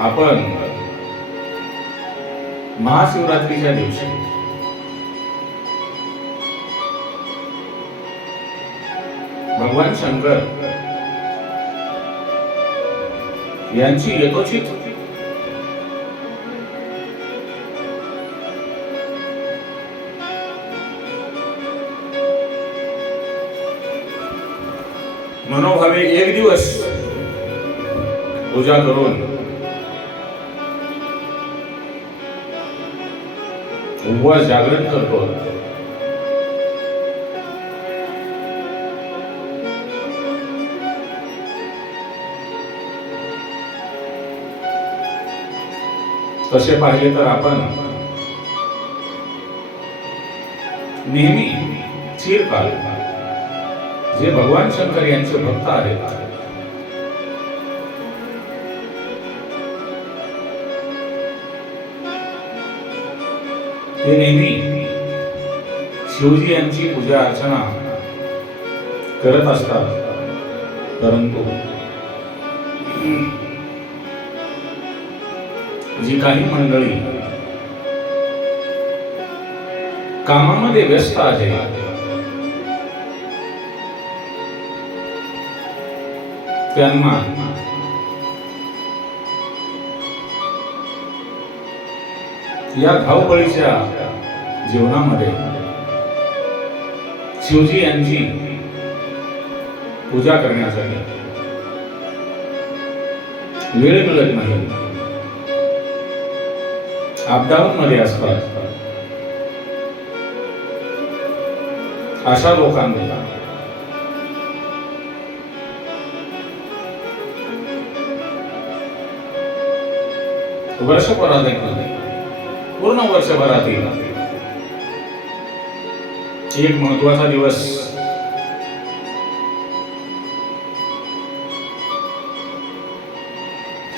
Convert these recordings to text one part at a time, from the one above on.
आपण महाशिवरात्रीच्या दिवशी भगवान शंकर यांची यथोचित मनोभावे एक दिवस पूजा करून उभा जागरण करतो. तसे पाहिले तर आपण नेहमी चिरकाल जे भगवान शंकर यांचे भक्त आहेत ते नेहमी शिवजी यांची पूजा अर्चना करत असतात. परंतु जी काही मंडळी कामामध्ये व्यस्त आहे त्यांना या धावपळीच्या जीवनामध्ये शिवजी यांची पूजा करण्यासाठी वेळ मिळत नाही. अपडाऊन मध्ये असतात. अशा लोकांना वर्षभरात पूर्ण वर्षभरातील. एक महत्त्वाचा दिवस.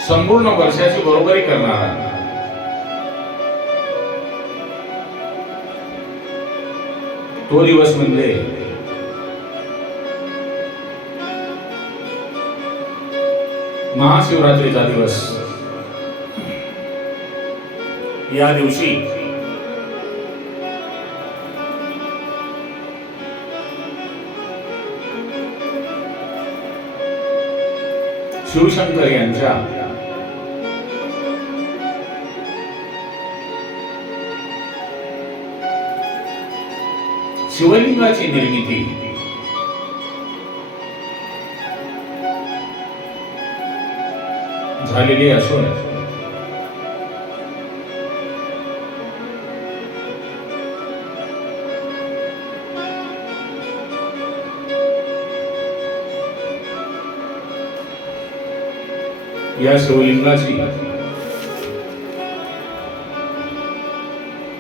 संपूर्ण वर्षाची बरोबरी करणारा तो दिवस म्हणजे महाशिवरात्रीचा दिवस. या दिवशी. शिवशंकर यांच्या शिवलिंगाची निर्मिती. झालेली असून या शिवलिंगाची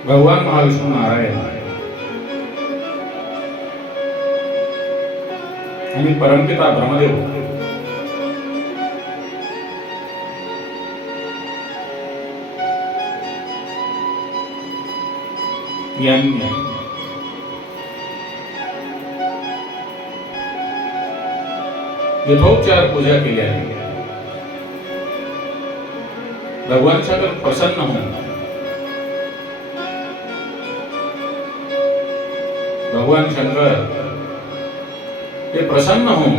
भगवान महाविष्णू नारायण। आणि परमपिता ब्रह्मदेव। यांनी यथोपचार पूजा केली आहे भगवान शंकर प्रसन्न होऊन भगवान शंकर ते प्रसन्न होऊन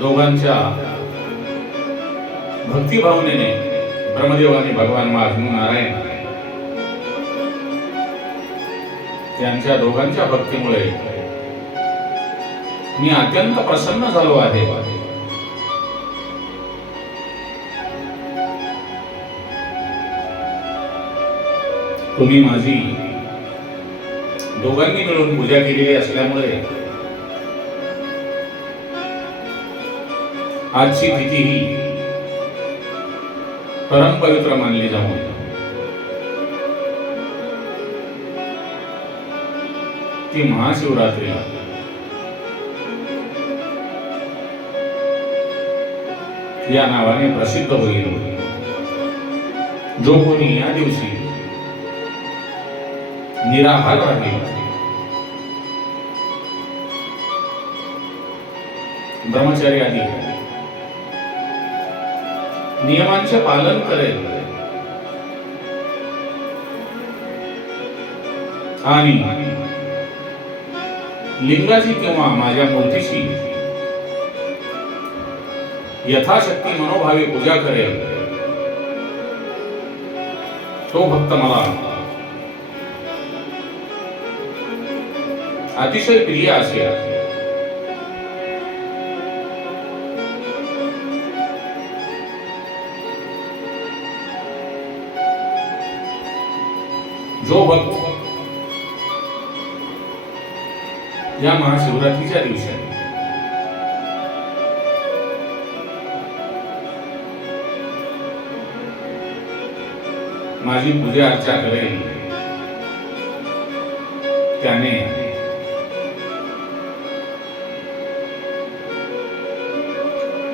दोघांच्या भक्तिभावनेने ब्रह्मदेव आणि भगवान महाविष्णू नारायण त्यांच्या दोघांच्या भक्तीमुळे मी अत्यंत प्रसन्न झालो आहे. तुम्ही माझी दोघांनी मिळून पूजा केलेली असल्यामुळे आजची भीती ही परम पवित्र मानली जाऊन ती महाशिवरात्री या नावाने प्रसिद्ध होईल. जो कोणी या दिवशी निराहार राहील ब्रह्मचारी आधी नियमांचे पालन करेल आणि लिंगाची किंवा माझ्या मूर्तीशी यथाशक्ती मनोभावे पूजा करेल तो भक्त मला। अतिशय प्रिय जो भक्त या महाशिवरात्रीच्या दिवशी माझी पूजा अर्चा करेल त्याने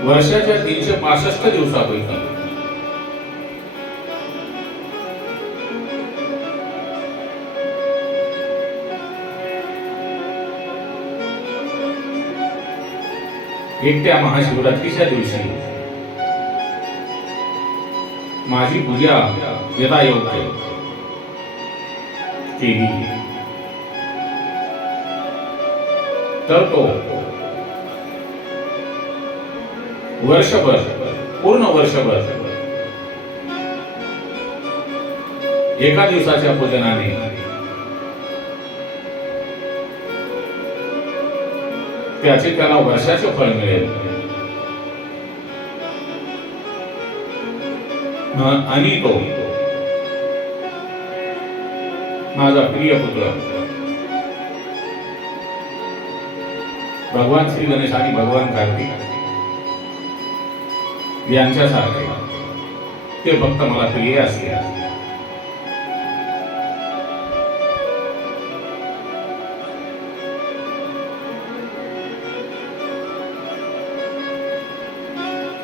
वर्षाच्या तीनशे पासष्ट दिवसापैकी एकट्या महाशिवरात्रीच्या दिवशी माझी पूजा यथायोग्य केली तर तो वर्षभर पूर्ण वर्षभर एका दिवसाच्या पूजनाने त्याचे त्याला वर्षाचे फळ मिळेल आणि तो माझा प्रिय पुत्र. भगवान श्री गणेश आणि भगवान कार्तिक यांच्यासारखे ते भक्त मला प्रिय असले.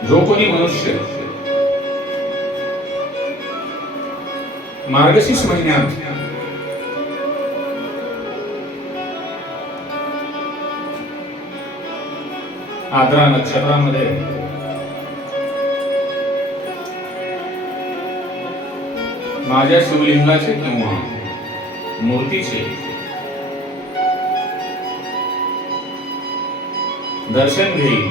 जो कोणी मनुष्य मार्गशीर्ष महिन्यात आद्रा नक्षत्रामध्ये माझ्या शिवलिंगाचे किंवा मूर्तीचे दर्शन घेईल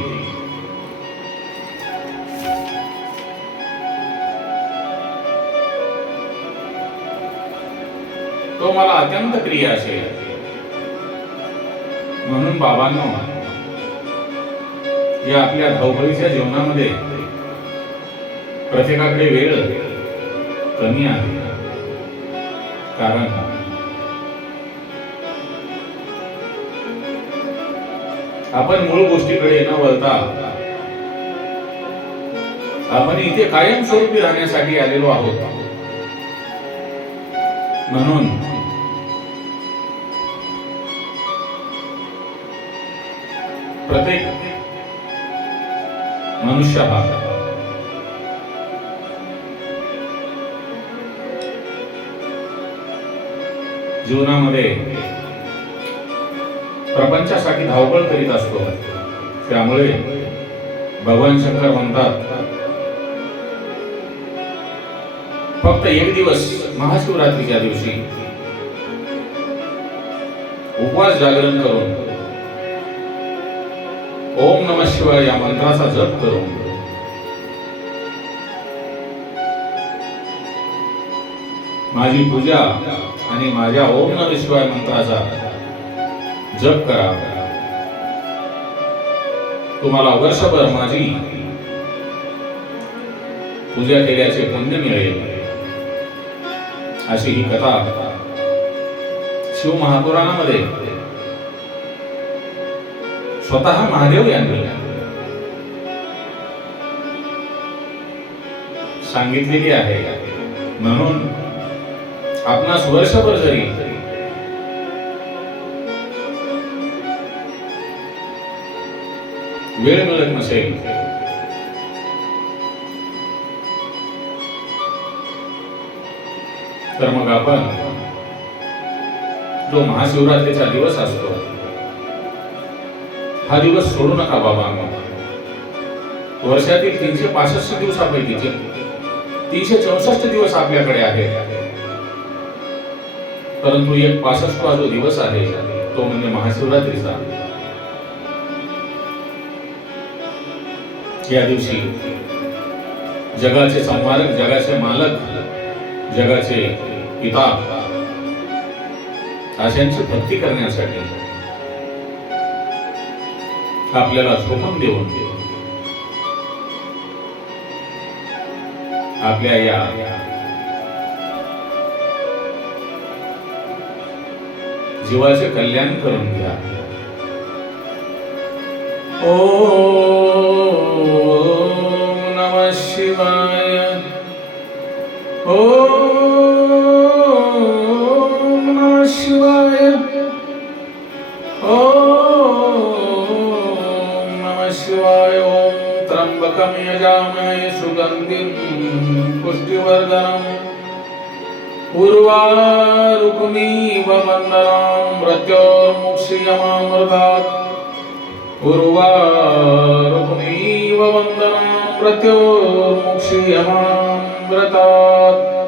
तो मला अत्यंत प्रिय असेल. म्हणून बाबांनो या आपल्या धावपळीच्या जीवनामध्ये प्रत्येकाकडे वेळ कमी आहे. कारण आपण मूळ गोष्टीकडे न वळता आपण इथे कायमस्वरूपी राहण्यासाठी आलेलो आहोत. म्हणून प्रत्येक मनुष्य हा. जीवनामध्ये प्रपंचासाठी धावपळ करीत असतो. त्यामुळे भगवान शंकर म्हणतात फक्त एक दिवस महाशिवरात्रीच्या दिवशी उपवास जागरण करून ओम नम शिवाय या मंत्राचा जप करून. माझी पूजा आणि माझ्या ओम नम शिवाय मंत्राचा जप करा. तुम्हाला वर्षभर माझी पूजा केल्याचे पुण्य मिळेल. अशी ही कथा शिव महापुराणामध्ये स्वतः महादेव यांनी सांगितलेली आहे. म्हणून आपणास वर्षभर जरी वेळ मिळत नसेल तर मग आपण जो महाशिवरात्रीचा दिवस असतो हा दिवस सोडू नका बाबा वर्षातील तीनशे पासष्ट दिवसापैकीचे तीनशे चौसष्ट दिवस आपल्याकडे आहेत परंतु एक पासष्टवा जो दिवस आहे तो म्हणजे महाशिवरात्रीचा. या दिवशी जगाचे संवारक जगाचे मालक जगाचे पिता अशांची भक्ती करण्यासाठी आपल्याला झोपून देऊन आपल्या या जीवाचे कल्याण करून घ्या. ओम नमः शिवाय. ओम शिवाय ओम त्र्यंबकं यजामहे सुगन्धिं पुष्टिवर्धनम्। उर्वारुक्मीव मन्दरां मृत्योर्मुक्षीयमामृतात् उर्वारुक्मीव वन्दनां मृत्योर्मुक्षीयमामृतात्